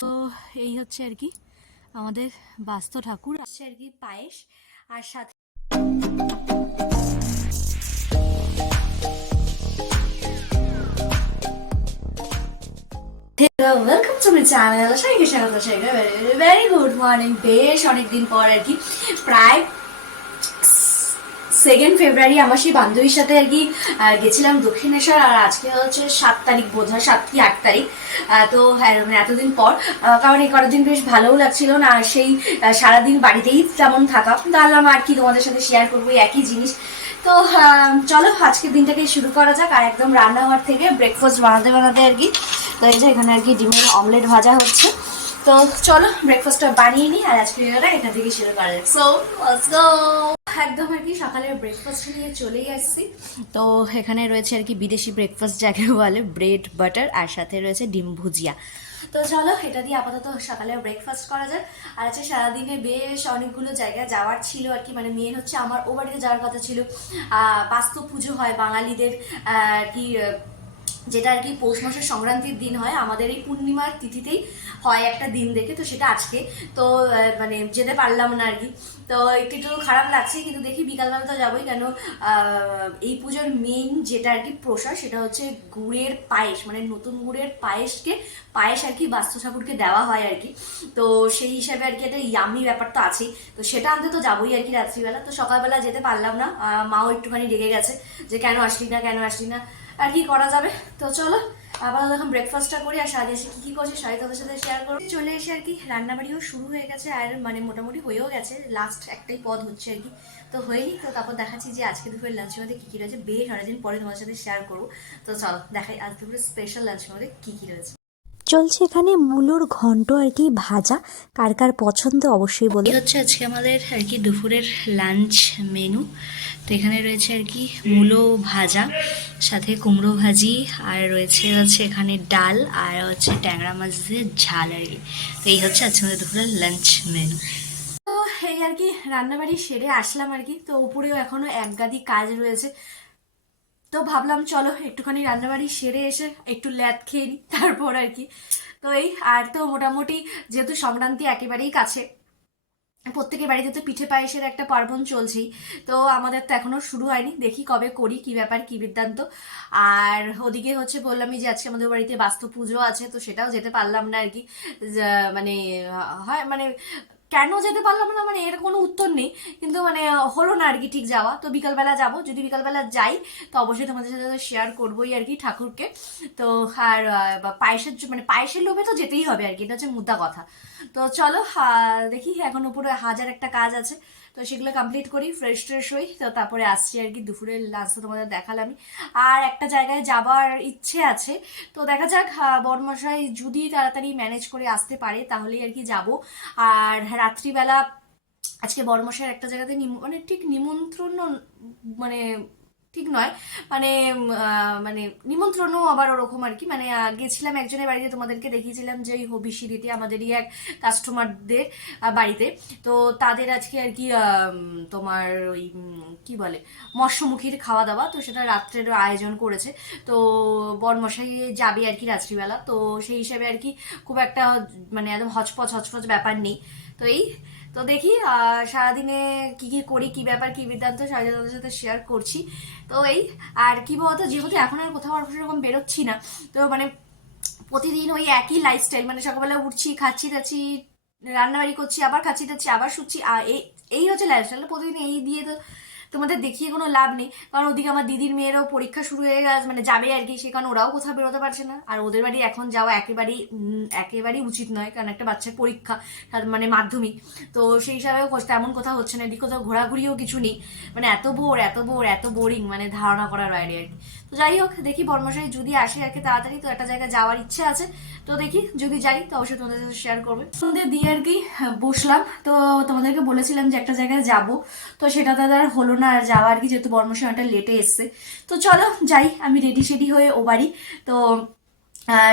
তো এই হচ্ছে আর কি আমাদের বাস্ত ঠাকুর, আসছে আর কি পায়েস আর সাথে ওয়েলকাম ভেরি গুড মর্নিং বেশ পর আর কি। প্রায় সেকেন্ড ফেব্রুয়ারি আমার সেই বান্ধবীর সাথে আর কি গেছিলাম দক্ষিণেশ্বর আর আজকে হচ্ছে সাত তারিখ বোধ হয় সাত কি আট তারিখ। তো হ্যাঁ, মানে এতদিন পর কারণ এই কটা দিন বেশ ভালোও লাগছিল না আর সেই সারাদিন বাড়িতেই তেমন থাকা। তাহলাম আর কি তোমাদের সাথে শেয়ার করব একই জিনিস। তো চলো আজকের দিনটাকে শুরু করা যাক আর একদম রান্নাঘর থেকে ব্রেকফাস্ট বানাতে বানাতে আর কি। তো এই যে এখানে আর কি ডিমের অমলেট ভাজা হচ্ছে। তো চলো ব্রেকফাস্টটা বানিয়ে নিই আর আজকে ভিডিওটা এখান থেকে শুরু করা যাক। সো একদম আর কি সকালের ব্রেকফাস্ট নিয়ে চলেই আসছি। তো এখানে রয়েছে আর কি বিদেশি ব্রেকফাস্ট যাকে বলে ব্রেড বাটার আর সাথে রয়েছে ডিম ভুজিয়া। তো চলো এটা দিয়ে আপাতত সকালে ব্রেকফাস্ট করা যাক। আর আছে সারাদিনে বেশ অনেকগুলো জায়গায় যাওয়ার ছিল আর কি মানে মেন হচ্ছে আমার ও বাড়িতে যাওয়ার কথা ছিল। বাস্তব পুজো হয় বাঙালিদের আর কি যেটা আর কি পৌষ মাসের সংক্রান্তির দিন হয়, আমাদের এই পূর্ণিমার তিথিতেই হয় একটা দিন দেখে, তো সেটা আজকে। তো মানে যেতে পারলাম না আর কি। তো একটু একটু খারাপ লাগছে, কিন্তু দেখি বিকালবেলা তো যাবোই, কেন এই পুজোর মেইন যেটা আর কি প্রসাদ, সেটা হচ্ছে গুড়ের পায়েস মানে নতুন গুড়ের পায়েসকে, পায়েস আর কি বাস্তু ঠাকুরকে দেওয়া হয় আর কি। তো সেই হিসাবে আর কি একটা ইয়ামি ব্যাপার তো আছেই। তো সেটা আনতে তো যাবোই আর কি রাত্রিবেলা, তো সকালবেলা যেতে পারলাম না। মাও একটুখানি রেগে গেছে যে কেন আসলি না, কেন আসলি না। আর কি করা যাবে? তো চলো, আপাতত এখন ব্রেকফাস্টটা করি আর সাজে এসে কি কি করছে সাড়ে তাদের সাথে শেয়ার করব। চলে এসে আর কি, রান্নাবাড়িও শুরু হয়ে গেছে আর মানে মোটামুটি হয়েও গেছে লাস্ট একটাই পদ হচ্ছে আর কি। তো হয়েই, তো তারপর দেখাচ্ছি যে আজকে দুপুরের লাঞ্চের মধ্যে কী কী রয়েছে। বেশ অনেকদিন পরে তোমার সাথে শেয়ার করব। তো চলো, দেখাই আজ দুপুরের স্পেশাল লাঞ্চের মধ্যে কী কী রয়েছে। চলছে এখানে মূলোর ঘন্ট আর কি, ভাজা। কার কার পছন্দ অবশ্যই বলে হচ্ছে আজকে আমাদের আর কি দুপুরের লাঞ্চ মেনু। তো এখানে রয়েছে আর কি মূলো ভাজা, সাথে কুমড়ো ভাজি, আর রয়েছে হচ্ছে এখানে ডাল, আর হচ্ছে ট্যাংরা মাছের ঝাল আর কি। তো এই হচ্ছে আজকে আমাদের দুপুরের লাঞ্চ মেনু। তো এই আর কি রান্নাবাড়ি সেরে আসলাম আর কি। তো উপরেও এখনও এক গাদি কাজ রয়েছে। তো ভাবলাম চলো একটুখানি রান্নাবাড়ি সেরে এসে একটু ল্যাদ খেয়ে নিই তারপর আর কি। তো এই, আর তো মোটামুটি যেহেতু সংক্রান্তি একেবারেই কাছে, প্রত্যেকের বাড়িতে তো পিঠে পায়েসের একটা পার্বণ চলছেই, তো আমাদের তো এখনও শুরু হয়নি, দেখি কবে করি, কি ব্যাপার, কি বৃত্তান্ত। আর ওদিকে হচ্ছে বললামই যে আজকে আমাদের বাড়িতে বাস্তু পুজো আছে, তো সেটাও যেতে পারলাম না আর কি। মানে হয় মানে কেন যেতে পারলাম না? মানে এর কোনো উত্তর নেই। কিন্তু মানে হলো না আর কি ঠিক যাওয়া। তো বিকালবেলা যাব। যদি বিকালবেলা যাই, তো অবশ্যই তোমাদের সাথে শেয়ার করবোই আর কি ঠাকুরকে। তো আর পায়েসের মানে পায়েসের লোভে তো যেতেই হবে আর কি এটা হচ্ছে মুদ্রা কথা। তো চলো দেখি এখন উপরে হাজার একটা কাজ আছে। তো সেগুলো কমপ্লিট করি ফ্রেশ ট্রেশ হই। তো তারপরে আসছি আর কি দুপুরের লাঞ্চ তো তোমাদের দেখালাম আর একটা জায়গায় যাবার ইচ্ছে আছে। তো দেখা যাক বরমশাই যদি তাড়াতাড়ি ম্যানেজ করে আসতে পারে, তাহলেই আর কি যাব। আর রাত্রিবেলা আজকে বড়মশাইয়ের একটা জায়গাতে মানে ঠিক নিমন্ত্রণ মানে ঠিক নয়। মানে মানে নিমন্ত্রণও আবার ওরকম আর কি। মানে গেছিলাম একজনের বাড়িতে, তোমাদেরকে দেখিয়েছিলাম যে ওই হবিষি দিতে আমাদেরই এক কাস্টমারদের বাড়িতে। তো তাদের আজকে আর কি তোমার ওই কি বলে, মৎস্যমুখীর খাওয়া দাওয়া তো সেটা রাত্রের আয়োজন করেছে। তো বনমশাই যাবে আর কি রাত্রিবেলা। তো সেই হিসাবে আর কি খুব একটা মানে একদম হচপচ হচপচ ব্যাপার নেই। তো এই তো দেখি সারাদিনে কি কি করি, কি ব্যাপার, কি বৃদ্ধান্ত সারাদিন সাথে শেয়ার করছি। তো এই, আর কি বলতো, যেহেতু এখন আর কোথাও আর সেরকম বেরোচ্ছি না, তো মানে প্রতিদিন ওই একই লাইফস্টাইল মানে সকালবেলা উঠছি, খাচ্ছি টাচ্ছি রান্নাবাড়ি করছি, আবার খাচ্ছি টাচ্ছি আবার শুচ্ছি এই এই হচ্ছে লাইফস্টাইল প্রতিদিন এই দিয়ে তো তোমাদের দেখিয়ে কোনো লাভ নেই। কারণ ওদিকে আমার দিদির মেয়েরও পরীক্ষা শুরু হয়ে গেছে মানে যাবে আর কি, সে কারণ ওরাও কোথাও বেরোতে পারছে না। আর ওদের বাড়ি এখন যাওয়া একেবারেই একেবারেই উচিত নয়, কারণ একটা বাচ্চার পরীক্ষা মানে মাধ্যমিক। তো সেই কোথাও- তেমন কোথাও হচ্ছে না, এদিকে কোথাও ঘোরাঘুরিও কিছু নেই। মানে এত বোর এত বোর, এত বোরিং মানে ধারণা করার বাইরে আর কি। তো যাই হোক, দেখি বর্মশাই যদি আসে আর কি তাড়াতাড়ি, তো একটা জায়গায় যাওয়ার ইচ্ছে আছে। তো দেখি, যদি যাই, তো অবশ্যই তোমাদের সাথে শেয়ার করবে। তোমাদের দিয়ে আর কি বসলাম, তো তোমাদেরকে বলেছিলাম যে একটা জায়গায় যাব। তো সেটা তো আর হলো না আর যাওয়া আর কি যেহেতু বর্মশাই অনেকটা লেটে এসছে। তো চলো যাই, আমি রেডি সেডি হয়ে ও বাড়ি। তো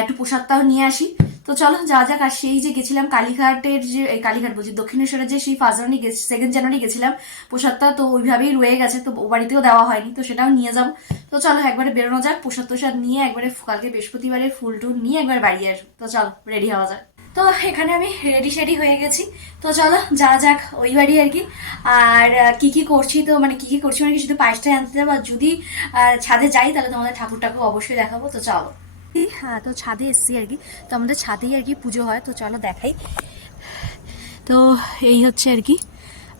একটু প্রসাদটাও নিয়ে আসি। তো চলো যা যাক, আর সেই যে গেছিলাম কালীঘাটের যে কালীঘাট বলছি, দক্ষিণেশ্বরের যে সেই ফার্স্ট জানুয়ারি সেকেন্ড জানুয়ারি গেছিলাম, প্রসাদটা তো ওইভাবেই রয়ে গেছে, তো ও বাড়িতেও দেওয়া হয়নি, তো সেটাও নিয়ে যাব। তো চলো একবারে বেরোনো যাক প্রসাদ তোসাদ নিয়ে একবারে কালকে বৃহস্পতিবারের ফুল টুল নিয়ে একবার বাড়ি আস তো চলো রেডি হওয়া যাক। তো এখানে আমি রেডি শেডি হয়ে গেছি। তো চলো, যা যাক, ওই বাড়ি আর কি। আর কি কি করছি তো মানে কি কি করছি মানে কি শুধু পায়েসটাই আনতে যাব? আর যদি ছাদে যাই, তাহলে তোমাদের ঠাকুর ঠাকুর অবশ্যই দেখাবো। তো চলো। হ্যাঁ তো ছাদে এসছি আর কি। তো আমাদের ছাদেই আর কি পুজো হয়। তো চলো দেখাই। তো এই হচ্ছে আর কি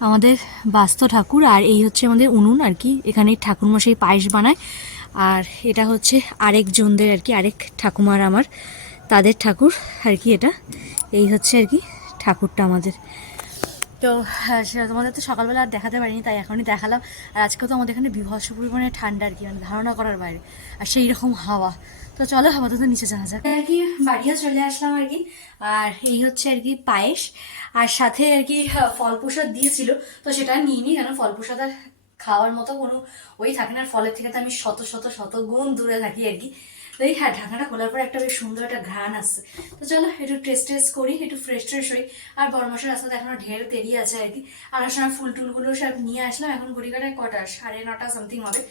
আমাদের বাস্ত ঠাকুর। আর এই হচ্ছে আমাদের উনুন আর কি। এখানে ঠাকুরমশাই পায়েস বানায়। আর এটা হচ্ছে আরেক জনদের আর কি, আরেক ঠাকুমার আমার। তাদের ঠাকুর আর কি এটা। এই হচ্ছে আর কি ঠাকুরটা আমাদের। তো সেটা তোমাদের তো সকালবেলা আর দেখাতে পারিনি, তাই এখনই দেখালাম। আর আজকে তো আমাদের এখানে বিভৎস পরিমাণে ঠান্ডা আর কি মানে ধারণা করার বাইরে। আর সেই রকম হাওয়া। তো চলো হাওয়া তো নিচে যাওয়া যাক। আর কি, বাড়িও চলে আসলাম আর কি। আর এই হচ্ছে আর কি পায়েস। আর সাথে আর কি ফল প্রসাদ দিয়েছিল। তো সেটা নিয়ে নিই কেন ফল প্রসাদ আর খাওয়ার মতো কোনো ওই থাকে না। ফলের থেকে তো আমি শত শত শত গুণ দূরে থাকি আর কি। তো এই হ্যাঁ ঢাকাটা খোলার পর একটা বেশ সুন্দর একটা ঘ্রাণ আসছে তো চলো একটু টেস্ট টেস্ট করি একটু ফ্রেশ ট্রেশ হই। আর বড় মাসের রাস্তাতে এখনও ঢের দেরি আছে আর কি। আর সময় ফুল টুলগুলো সব নিয়ে আসলাম এখন ঘড়ি কাটায় কটা? সাড়ে নটা সামথিং হবে।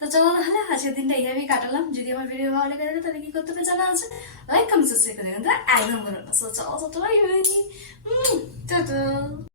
তো চলো তাহলে আজকের দিনটা এইভাবেই কাটালাম। যদি আমার ভিডিও ভালো লেগে থাকে তাহলে কি করতে হবে জানা আছে? লাইক কমেন্ট সাবস্ক্রাইব করে দেবেন। একদম করো না। So, চলো চলো টাটা।